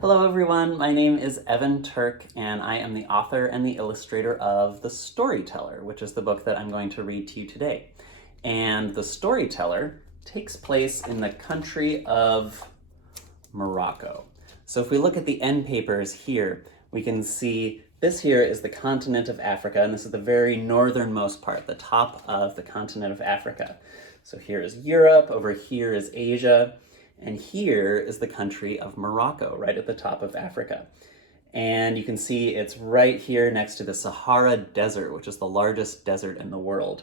Hello everyone, my name is Evan Turk and I am the author and the illustrator of The Storyteller, which is the book that I'm going to read to you today. And The Storyteller takes place in the country of Morocco. So if we look at the end papers here, we can see this here is the continent of Africa, and this is the very northernmost part, the top of the continent of Africa. So here is Europe, over here is Asia, and here is the country of Morocco, right at the top of Africa. And you can see it's right here next to the Sahara Desert, which is the largest desert in the world.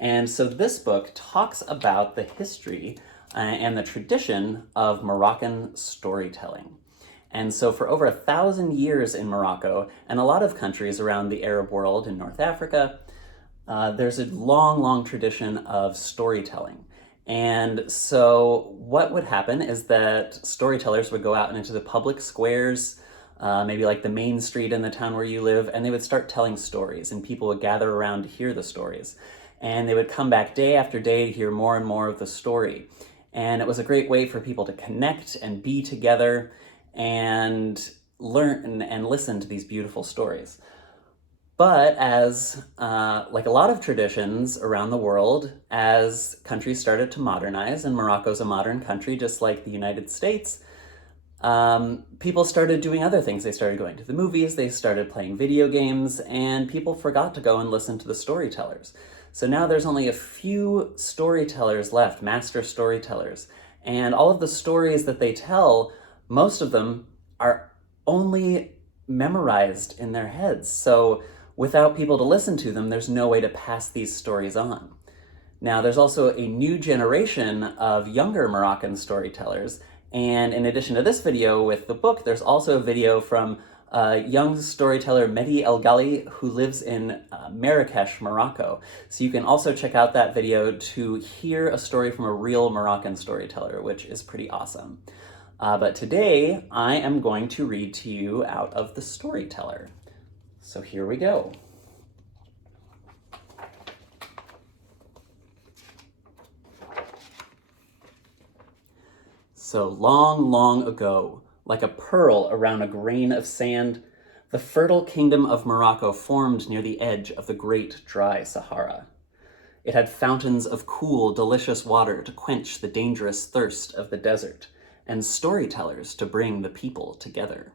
And so this book talks about the history and the tradition of Moroccan storytelling. And so for over 1,000 years in Morocco, and a lot of countries around the Arab world in North Africa, there's a long, long tradition of storytelling. And so what would happen is that storytellers would go out into the public squares, maybe like the main street in the town where you live, and they would start telling stories, and people would gather around to hear the stories. And they would come back day after day to hear more and more of the story. And it was a great way for people to connect and be together and learn and listen to these beautiful stories. But as, like a lot of traditions around the world, as countries started to modernize, and Morocco's a modern country just like the United States, people started doing other things. They started going to the movies, they started playing video games, and people forgot to go and listen to the storytellers. So now there's only a few storytellers left, master storytellers, and all of the stories that they tell, most of them are only memorized in their heads. So without people to listen to them, there's no way to pass these stories on. Now, there's also a new generation of younger Moroccan storytellers, and in addition to this video with the book, there's also a video from young storyteller Mehdi El Ghali, who lives in Marrakesh, Morocco. So you can also check out that video to hear a story from a real Moroccan storyteller, which is pretty awesome. But today, I am going to read to you out of The Storyteller. So here we go. So long, long ago, like a pearl around a grain of sand, the fertile kingdom of Morocco formed near the edge of the great dry Sahara. It had fountains of cool, delicious water to quench the dangerous thirst of the desert, and storytellers to bring the people together.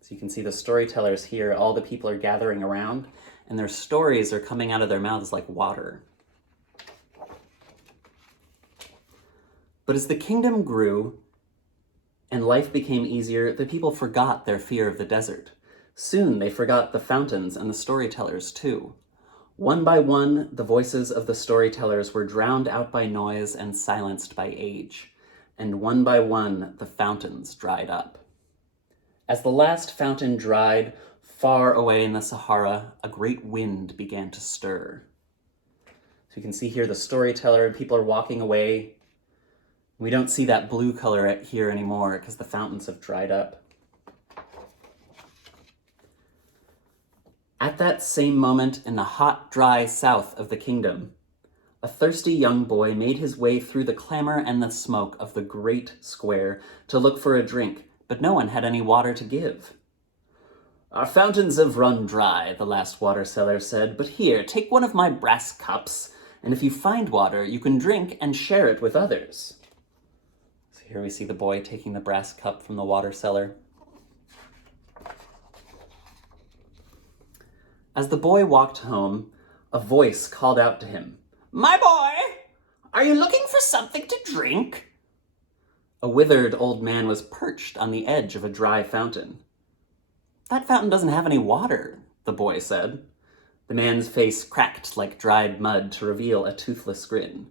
So you can see the storytellers here, all the people are gathering around, and their stories are coming out of their mouths like water. But as the kingdom grew and life became easier, the people forgot their fear of the desert. Soon they forgot the fountains and the storytellers too. One by one, the voices of the storytellers were drowned out by noise and silenced by age. And one by one, the fountains dried up. As the last fountain dried, far away in the Sahara, a great wind began to stir. So you can see here the storyteller, and people are walking away. We don't see that blue color here anymore because the fountains have dried up. At that same moment, in the hot, dry south of the kingdom, a thirsty young boy made his way through the clamor and the smoke of the great square to look for a drink, but no one had any water to give. "Our fountains have run dry," the last water seller said, "but here, take one of my brass cups, and if you find water, you can drink and share it with others." So here we see the boy taking the brass cup from the water seller. As the boy walked home, a voice called out to him, "My boy, are you looking for something to drink?" A withered old man was perched on the edge of a dry fountain. "That fountain doesn't have any water," the boy said. The man's face cracked like dried mud to reveal a toothless grin.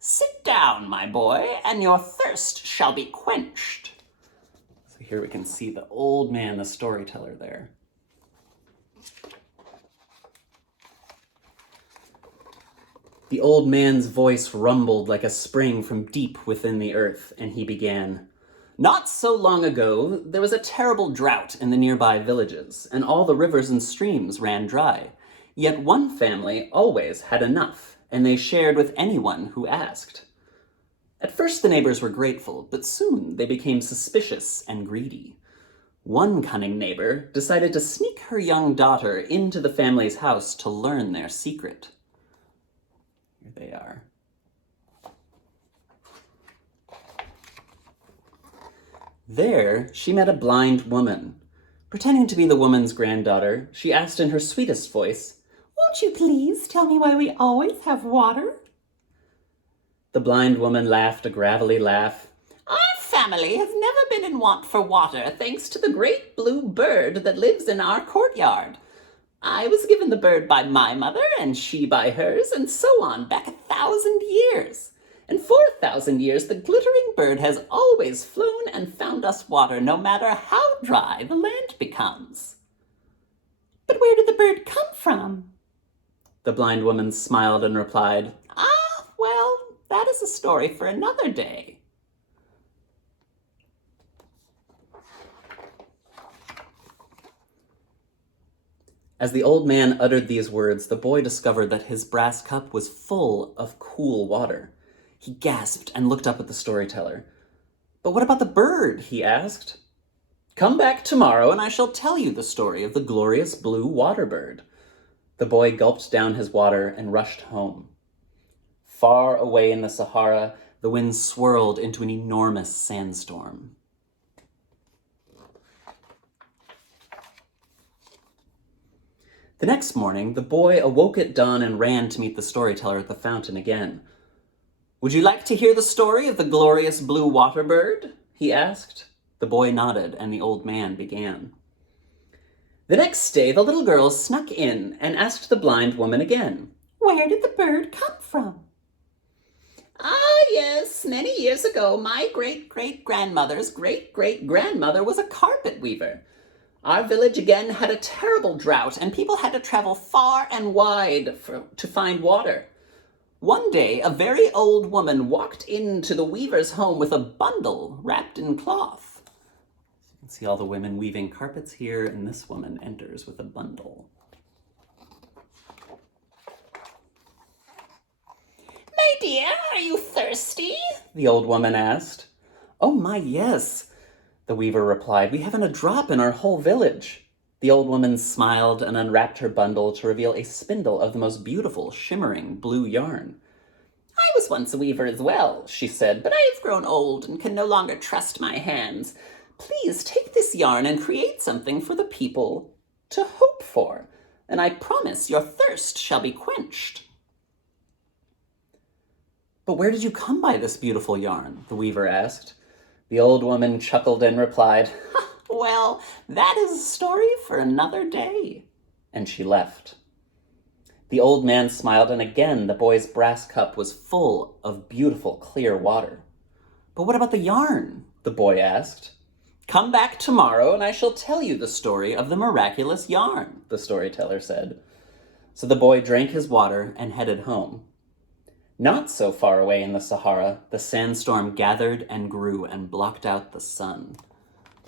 "Sit down, my boy, and your thirst shall be quenched." So here we can see the old man, the storyteller there. The old man's voice rumbled like a spring from deep within the earth, and he began, "Not so long ago, there was a terrible drought in the nearby villages, and all the rivers and streams ran dry. Yet one family always had enough, and they shared with anyone who asked. At first the neighbors were grateful, but soon they became suspicious and greedy. One cunning neighbor decided to sneak her young daughter into the family's house to learn their secret. Here they are. There, she met a blind woman. Pretending to be the woman's granddaughter, she asked in her sweetest voice, "Won't you please tell me why we always have water?" The blind woman laughed a gravelly laugh. "Our family has never been in want for water, thanks to the great blue bird that lives in our courtyard. I was given the bird by my mother, and she by hers, and so on, back 1,000 years. And for 1,000 years, the glittering bird has always flown and found us water, no matter how dry the land becomes." "But where did the bird come from?" The blind woman smiled and replied, "Well, that is a story for another day." As the old man uttered these words, the boy discovered that his brass cup was full of cool water. He gasped and looked up at the storyteller. "But what about the bird?" he asked. "Come back tomorrow and I shall tell you the story of the glorious blue water bird." The boy gulped down his water and rushed home. Far away in the Sahara, the wind swirled into an enormous sandstorm. The next morning, the boy awoke at dawn and ran to meet the storyteller at the fountain again. "Would you like to hear the story of the glorious blue water bird?" he asked. The boy nodded, and the old man began. The next day, the little girl snuck in and asked the blind woman again, "Where did the bird come from?" Yes, many years ago, my great-great-grandmother's great-great-grandmother was a carpet weaver. Our village again had a terrible drought, and people had to travel far and wide to find water. One day, a very old woman walked into the weaver's home with a bundle wrapped in cloth. You can see all the women weaving carpets here, and this woman enters with a bundle. "My dear, are you thirsty?" the old woman asked. "Oh my, yes," the weaver replied. "We haven't a drop in our whole village." The old woman smiled and unwrapped her bundle to reveal a spindle of the most beautiful, shimmering blue yarn. "I was once a weaver as well," she said, "but I have grown old and can no longer trust my hands. Please take this yarn and create something for the people to hope for, and I promise your thirst shall be quenched." "But where did you come by this beautiful yarn?" the weaver asked. The old woman chuckled and replied, "Well, that is a story for another day." And she left. The old man smiled, and again the boy's brass cup was full of beautiful, clear water. "But what about the yarn?" the boy asked. "Come back tomorrow, and I shall tell you the story of the miraculous yarn," the storyteller said. So the boy drank his water and headed home. Not so far away in the Sahara, the sandstorm gathered and grew and blocked out the sun.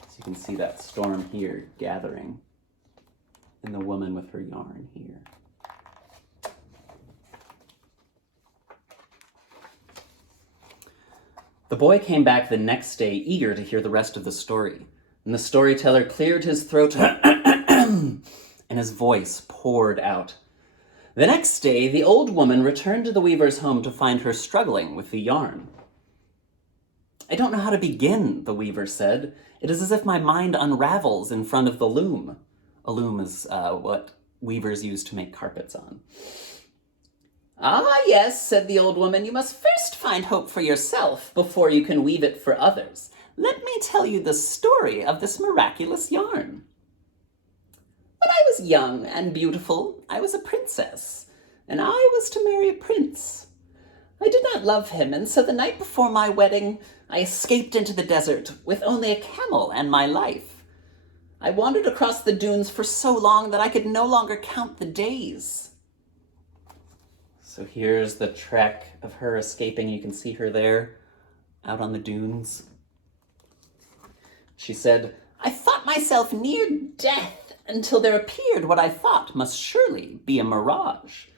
So you can see that storm here gathering, and the woman with her yarn here. The boy came back the next day, eager to hear the rest of the story, and the storyteller cleared his throat and his voice poured out. The next day, the old woman returned to the weaver's home to find her struggling with the yarn. "I don't know how to begin," the weaver said. "It is as if my mind unravels in front of the loom." A loom is what weavers use to make carpets on. Yes," said the old woman. "You must first find hope for yourself before you can weave it for others. Let me tell you the story of this miraculous yarn. When I was young and beautiful, I was a princess, and I was to marry a prince. I did not love him, and so the night before my wedding, I escaped into the desert with only a camel and my life. I wandered across the dunes for so long that I could no longer count the days." So here's the trek of her escaping. You can see her there, out on the dunes. She said, "I thought myself near death until there appeared what I thought must surely be a mirage."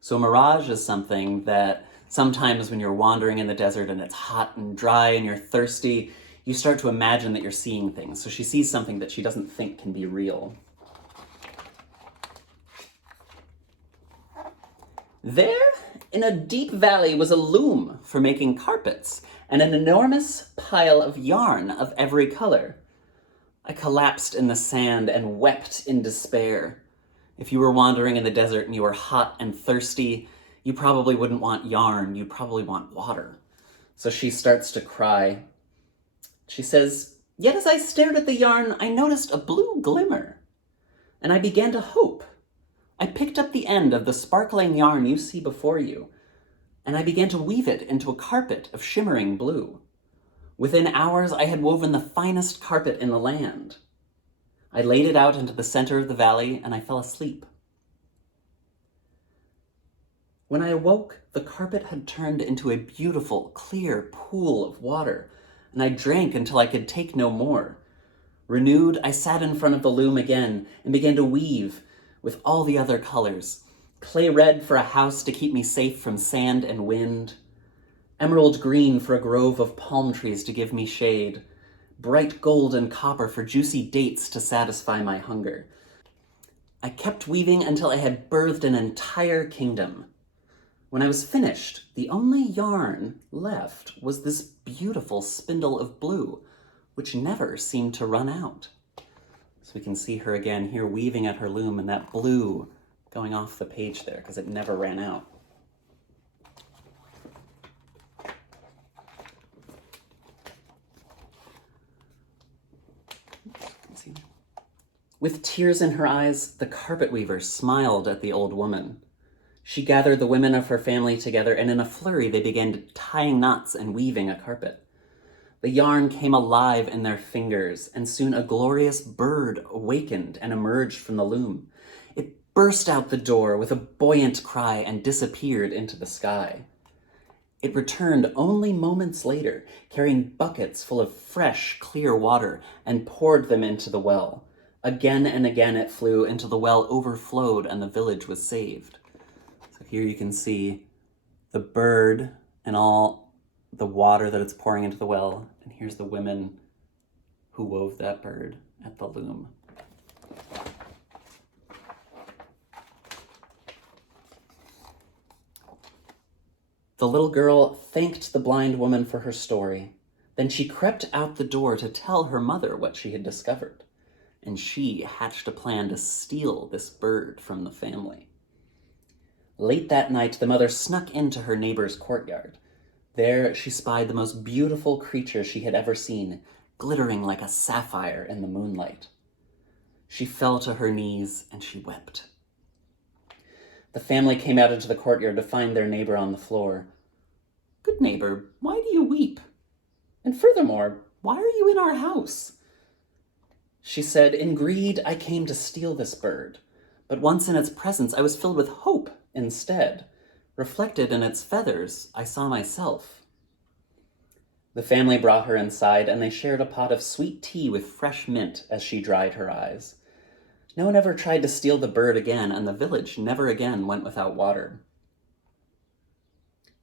So a mirage is something that Sometimes when you're wandering in the desert and it's hot and dry and you're thirsty, you start to imagine that you're seeing things. So she sees something that she doesn't think can be real. There, in a deep valley, was a loom for making carpets and an enormous pile of yarn of every color. I collapsed in the sand and wept in despair. If you were wandering in the desert and you were hot and thirsty, you probably wouldn't want yarn, you'd probably want water. So she starts to cry. She says, "Yet as I stared at the yarn, I noticed a blue glimmer, and I began to hope. I picked up the end of the sparkling yarn you see before you, and I began to weave it into a carpet of shimmering blue. Within hours, I had woven the finest carpet in the land. I laid it out into the center of the valley, and I fell asleep. When I awoke, the carpet had turned into a beautiful, clear pool of water, and I drank until I could take no more. Renewed, I sat in front of the loom again and began to weave with all the other colors. Clay red for a house to keep me safe from sand and wind. Emerald green for a grove of palm trees to give me shade. Bright gold and copper for juicy dates to satisfy my hunger. I kept weaving until I had birthed an entire kingdom. When I was finished, the only yarn left was this beautiful spindle of blue, which never seemed to run out." So we can see her again here weaving at her loom, and that blue going off the page there because it never ran out. With tears in her eyes, the carpet weaver smiled at the old woman. She gathered the women of her family together, and in a flurry they began tying knots and weaving a carpet. The yarn came alive in their fingers, and soon a glorious bird awakened and emerged from the loom. It burst out the door with a buoyant cry and disappeared into the sky. It returned only moments later, carrying buckets full of fresh, clear water, and poured them into the well. Again and again it flew until the well overflowed and the village was saved. So here you can see the bird and all the water that it's pouring into the well. And here's the women who wove that bird at the loom. The little girl thanked the blind woman for her story. Then she crept out the door to tell her mother what she had discovered. And she hatched a plan to steal this bird from the family. Late that night, the mother snuck into her neighbor's courtyard. There, she spied the most beautiful creature she had ever seen, glittering like a sapphire in the moonlight. She fell to her knees and she wept. The family came out into the courtyard to find their neighbor on the floor. "Good neighbor, why do you weep? And furthermore, why are you in our house?" She said, "In greed, I came to steal this bird, but once in its presence, I was filled with hope instead. Reflected in its feathers, I saw myself." The family brought her inside, and they shared a pot of sweet tea with fresh mint as she dried her eyes. No one ever tried to steal the bird again, and the village never again went without water.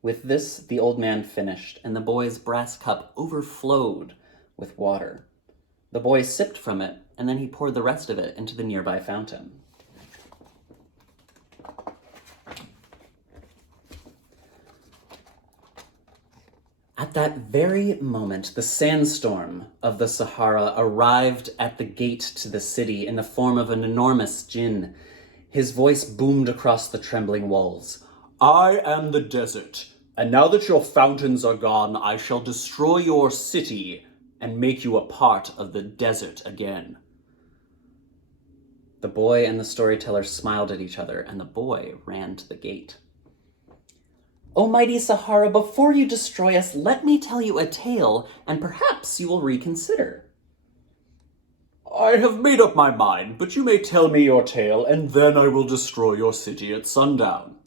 With this, the old man finished, and the boy's brass cup overflowed with water. The boy sipped from it, and then he poured the rest of it into the nearby fountain. At that very moment, the sandstorm of the Sahara arrived at the gate to the city in the form of an enormous jinn. His voice boomed across the trembling walls. "I am the desert, and now that your fountains are gone, I shall destroy your city and make you a part of the desert again." The boy and the storyteller smiled at each other, and the boy ran to the gate. "O mighty Sahara, before you destroy us, let me tell you a tale, and perhaps you will reconsider." "I have made up my mind, but you may tell me your tale, and then I will destroy your city at sundown."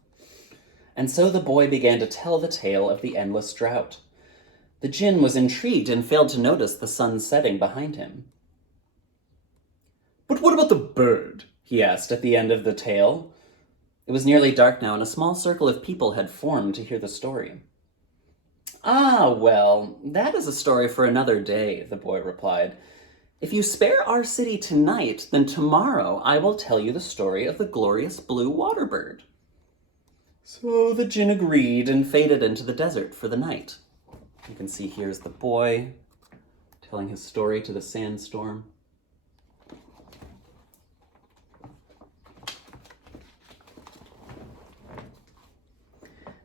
And so the boy began to tell the tale of the endless drought. The jinn was intrigued and failed to notice the sun setting behind him. "But what about the bird?" he asked at the end of the tale. It was nearly dark now, and a small circle of people had formed to hear the story. "Ah, well, that is a story for another day," the boy replied. "If you spare our city tonight, then tomorrow I will tell you the story of the glorious blue water bird." So the djinn agreed and faded into the desert for the night. You can see here's the boy telling his story to the sandstorm.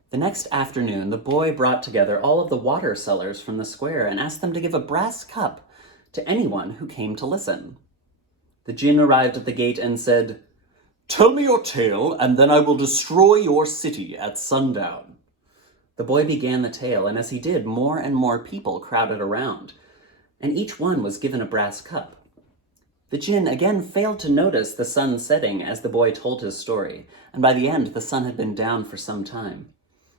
The next afternoon, the boy brought together all of the water sellers from the square and asked them to give a brass cup to anyone who came to listen. The djinn arrived at the gate and said, "Tell me your tale, and then I will destroy your city at sundown." The boy began the tale, and as he did, more and more people crowded around, and each one was given a brass cup. The djinn again failed to notice the sun setting as the boy told his story, and by the end, the sun had been down for some time.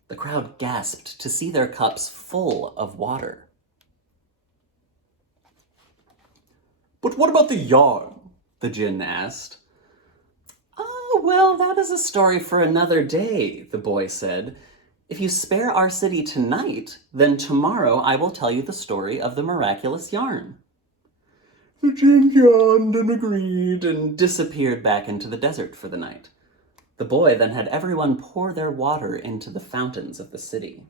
The crowd gasped to see their cups full of water. "But what about the yarn?" the djinn asked. "Oh, well, that is a story for another day," the boy said. "If you spare our city tonight, then tomorrow I will tell you the story of the miraculous yarn." The djinn yawned and agreed and disappeared back into the desert for the night. The boy then had everyone pour their water into the fountains of the city.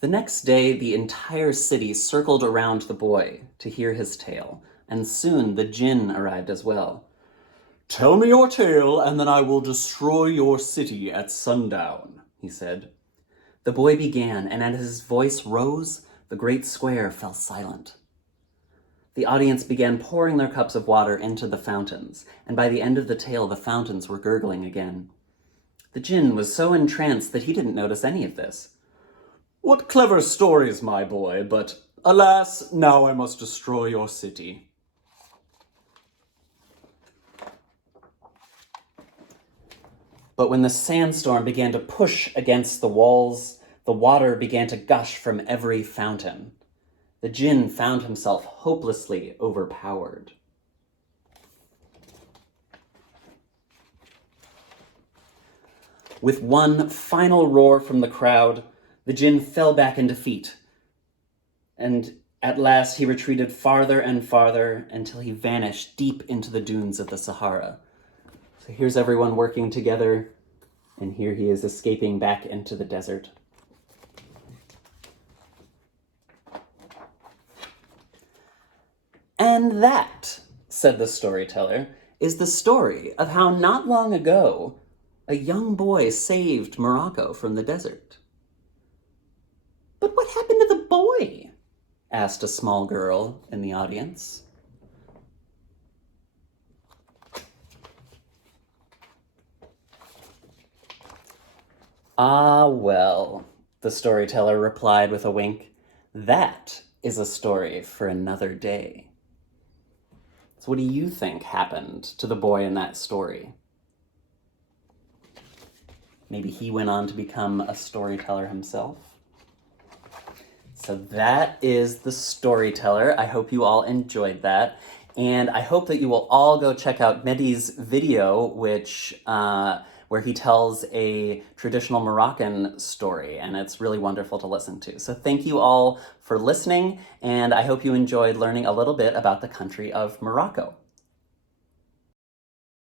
The next day, the entire city circled around the boy to hear his tale, and soon the djinn arrived as well. "Tell me your tale, and then I will destroy your city at sundown," he said. The boy began, and as his voice rose, the great square fell silent. The audience began pouring their cups of water into the fountains, and by the end of the tale, the fountains were gurgling again. The djinn was so entranced that he didn't notice any of this. "What clever stories, my boy, but alas, now I must destroy your city." But when the sandstorm began to push against the walls, the water began to gush from every fountain. The djinn found himself hopelessly overpowered. With one final roar from the crowd, the djinn fell back in defeat, and at last he retreated farther and farther until he vanished deep into the dunes of the Sahara. So here's everyone working together, and here he is escaping back into the desert. "And that," said the storyteller, "is the story of how not long ago a young boy saved Morocco from the desert." "But what happened to the boy?" asked a small girl in the audience. "Ah, well," the storyteller replied with a wink, "that is a story for another day." So what do you think happened to the boy in that story? Maybe he went on to become a storyteller himself? So that is The Storyteller. I hope you all enjoyed that. And I hope that you will all go check out Mehdi's video, where he tells a traditional Moroccan story, and it's really wonderful to listen to. So thank you all for listening, and I hope you enjoyed learning a little bit about the country of Morocco.